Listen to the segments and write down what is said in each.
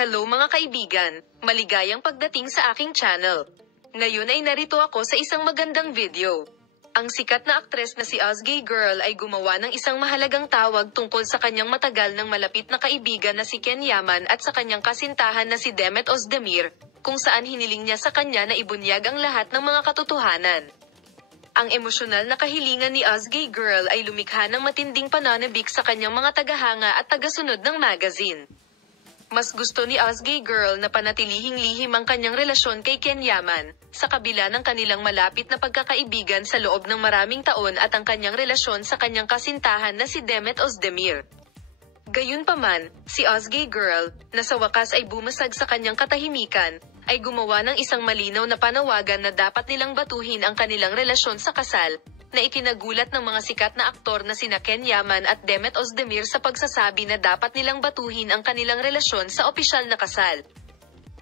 Hello mga kaibigan, maligayang pagdating sa aking channel. Ngayon ay narito ako sa isang magandang video. Ang sikat na aktres na si Ozgay Girl ay gumawa ng isang mahalagang tawag tungkol sa kanyang matagal ng malapit na kaibigan na si Ken Yaman at sa kanyang kasintahan na si Demet Özdemir, kung saan hiniling niya sa kanya na ibunyag ang lahat ng mga katotohanan. Ang emosyonal na kahilingan ni Ozgay Girl ay lumikha ng matinding pananabik sa kanyang mga tagahanga at tagasunod ng magazine. Mas gusto ni Ozgay Girl na panatilihing lihim ang kanyang relasyon kay Ken Yaman, sa kabila ng kanilang malapit na pagkakaibigan sa loob ng maraming taon at ang kanyang relasyon sa kanyang kasintahan na si Demet Özdemir. Gayunpaman, si Ozgay Girl, na sa wakas ay bumasag sa kanyang katahimikan, ay gumawa ng isang malinaw na panawagan na dapat nilang batuhin ang kanilang relasyon sa kasal, na ikinagulat ng mga sikat na aktor na sina Ken Yaman at Demet Özdemir sa pagsasabi na dapat nilang batuhin ang kanilang relasyon sa opisyal na kasal.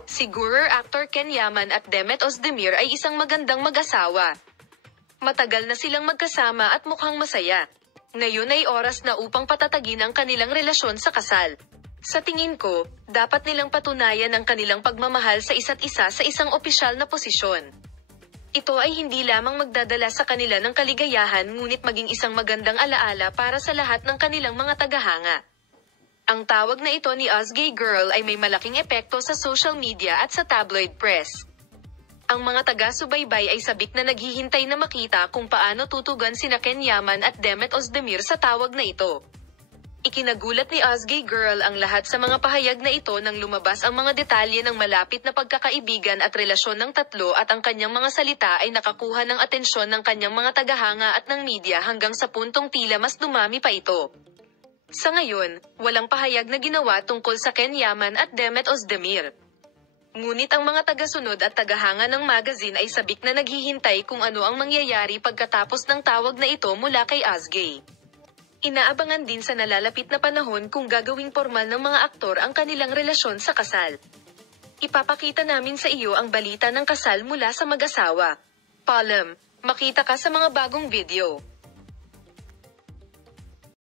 Si gurur actor Ken Yaman at Demet Özdemir ay isang magandang mag-asawa. Matagal na silang magkasama at mukhang masaya. Ngayon ay oras na upang patatagin ang kanilang relasyon sa kasal. Sa tingin ko, dapat nilang patunayan ang kanilang pagmamahal sa isa't isa sa isang opisyal na posisyon. Ito ay hindi lamang magdadala sa kanila ng kaligayahan ngunit maging isang magandang alaala para sa lahat ng kanilang mga tagahanga. Ang tawag na ito ni Ozgay Girl ay may malaking epekto sa social media at sa tabloid press. Ang mga taga-subaybay ay sabik na naghihintay na makita kung paano tutugan sina Ken Yaman at Demet Özdemir sa tawag na ito. Ikinagulat ni Ozgay Girl ang lahat sa mga pahayag na ito nang lumabas ang mga detalye ng malapit na pagkakaibigan at relasyon ng tatlo at ang kanyang mga salita ay nakakuha ng atensyon ng kanyang mga tagahanga at ng media hanggang sa puntong tila mas dumami pa ito. Sa ngayon, walang pahayag na ginawa tungkol sa Ken Yaman at Demet Özdemir. Ngunit ang mga tagasunod at tagahanga ng magazine ay sabik na naghihintay kung ano ang mangyayari pagkatapos ng tawag na ito mula kay Ozgay. Inaabangan din sa nalalapit na panahon kung gagawing formal ng mga aktor ang kanilang relasyon sa kasal. Ipapakita namin sa iyo ang balita ng kasal mula sa mag-asawa. Paalam, makita ka sa mga bagong video.